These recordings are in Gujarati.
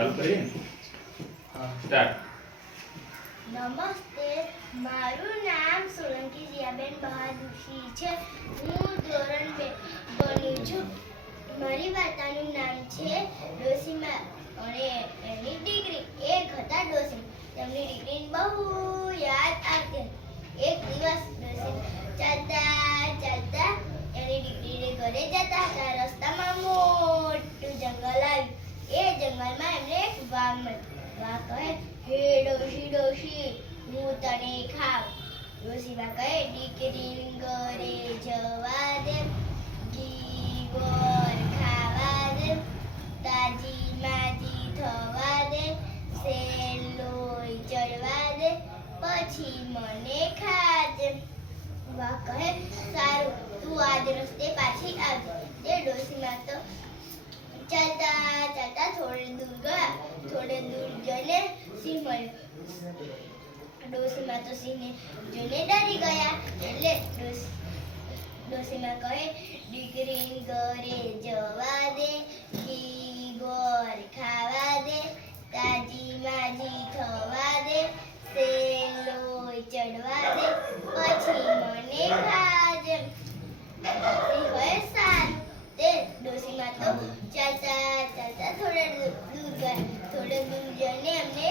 ચાલુ કરીએ ને. સ્ટાર્ટ. નમસ્તે, મારું નામ સોલંકી જીયાબેન બહાદુરસિંહ છે. હું ધોરણ 2 ભણું છું. મારી વાર્તાનું નામ છે ડોશીમા અને એની દીકરી. એક હતા ડોશી, તેમની દીકરીને બહુ યાદ આવતી. એક દિવસ ડોશી ચાલતા ચાલતા એની દીકરીને ઘરે જતા હતા. રસ્તામાં મોટું જંગલ આવ્યું. એ જંગલમાં એમને એક વાઘ મળ્યો. વાઘ કહે, હે ડોશી ડોશી, હું તને ખાવ. ડોશીમા કહે, દીકરીને ઘરે જવા દે, ઘી ગોળ ખાવા દે, તાજી માજી થવા દે, શેર લોહી ચડવા દે, પછી મને ખાજે. વાઘ કહે, સારું, તું આજ રસ્તે પાછી આવજે. તે ડોશીમા તો ચાલતા ચાલતા થોડે દૂર ગયા. થોડે દૂર જઈને સિંહ મળ્યો. ડોશીમા તો સિંહને જોઈને ડરી ગયા. એટલે ડોશીમા કહે, દીકરીને ઘરે જવા દે, ઘી ગોળ ખાવા દે, તાજી માજી થવા દે, શેર લોહી ચડવા દે, પછી મને ખાજે. સિંહ કહે, સારું. તે ડોશીમા તો ચાલતા ચાલતા થોડે દૂર ગયા. થોડે દૂર જઈને એમને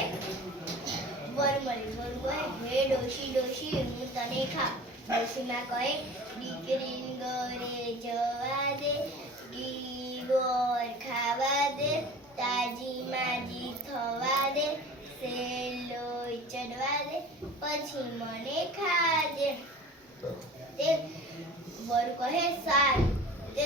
વર મળ્યું. વર કહે, હે ડોશી ડોશી, હું તને ખાવ. ડોશીમા કહે, દીકરીને ઘરે જવા દે, ઘી ગોળ ખાવા દે, તાજી માજી થવા દે, શેર લોહી ચડવા દે, પછી મને ખાજે. તે વર કહે, સારું. તે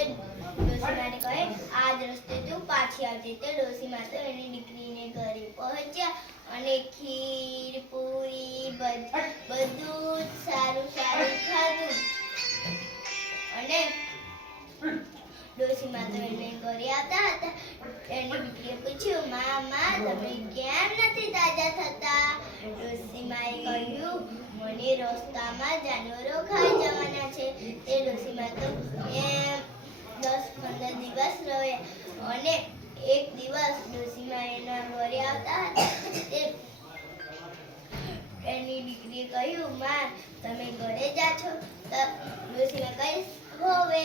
ડોશીમાને કહે, આજ રસ્તે તું પાછી આવજે. તે ડોશીમા તો એની દીકરીને ઘરે પહોંચ્યા અને ખીર પૂરી બધું જ સારું સારું ખાધું. અને ડોશીમા તો એને ઘરે આવતા હતા. એની દીકરીએ પૂછ્યું, મા તમે કેમ નથી તાજા થતા? ડોશીમાએ કહ્યું, મને રસ્તામાં જાનવરો ખાઈ જવાના છે. તે ડોશીમા તો એમ 10-15 દિવસ રહ્યા. અને એક દિવસ ડોશીમા એના ઘરે આવતા હતા. તે એની દીકરીએ કહ્યું, માં તમે ઘરે જા છો? ડોશીમા કહે, હોવે.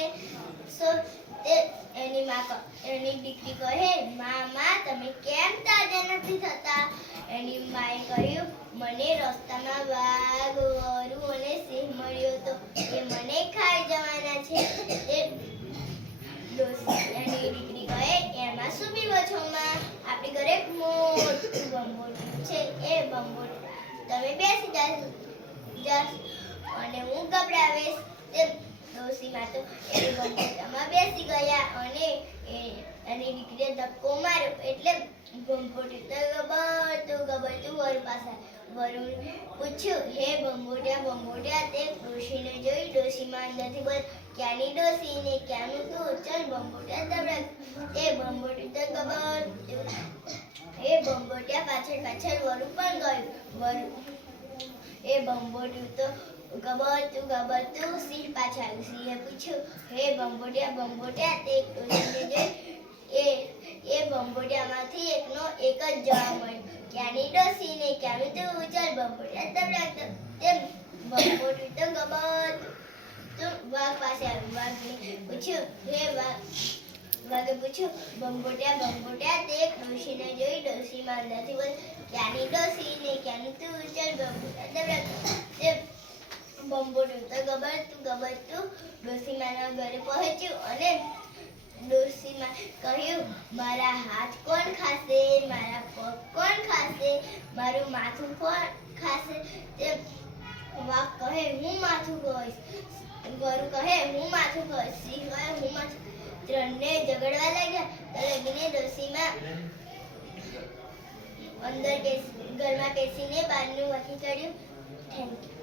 તે એની દીકરી કહે, મા તમે કેમ તાજા નથી થતા? એની માએ કહ્યું, મને રસ્તામાં વાઘ, વરુ અને સિંહ મળ્યો તો એ મને ખાઈ જવાના છે. એની દીકરી કહે, એમાં શું પીવો છો માં? આપણી ઘરે એક મોટું બંબોટું છે. એ બંબોટું તમે બેસી જાઓ અને હું ગભરાવીશ. તે ડોશીમા તો એ બંબોટામાં બેસી ગયા અને એની દીકરીએ ધક્કો માર્યો. એટલે બંબોટું તો ગબડતું વર પાસે. વરુ પૂછ્યું, હે બંબોટ્યા, તે ડોશીને જોઈ. ડોશીમા અંદરથી બોલ, ક્યાંની ડોશી ને ક્યાંનું તું? ચલ બંબોટ્યા દબડા. એ બંબોટું તો ગબડતું. એ બંબોટ્યા પાછળ વરુ પણ ગયું. એ બંબોટું તો ગબડતું સિંહ પાછળ આવ્યું. સિંહે પૂછ્યું, હે બંબોટ્યા, તે ડોશીને જોઈ. એ બંબોટ્યામાંથી એકનો એક જ જવાબ મળ્યો, ક્યાંની ડોશી ને ક્યાંનું તું? ચાલ બંબોટ્યા દબડા. તેમ બંબોટું તો ગબડતું વાઘ પાસે આવ્યું. વાઘે પૂછ્યું, બંબોટ્યા, તે ડોશીને જોઈ. ડોશીમાં અંદરથી બોલ, ક્યાંની ડોશી ને ક્યાંનું તું? ચાલ બંબોટ્યા દબડા. બંબોટું તો ગબડતું ડોશીમાના ઘરે પહોંચ્યું અને ડોશીમા કહ્યું, મારા હાથ કોણ ખાશે? મારા પગ કોણ ખાશે? મારું માથું કોણ ખાશે? તે વાઘ કહે, હું માથું ખાઈશ. વરુ કહે, હું માથું ખાઈશ. સિંહ કહે, હું માથું. ત્રણને ઝઘડવા લાગ્યા. તો લગીને ડોશીમા અંદર ઘરમાં બેસીને બહારનું વાંચી કાઢ્યું. Thank you.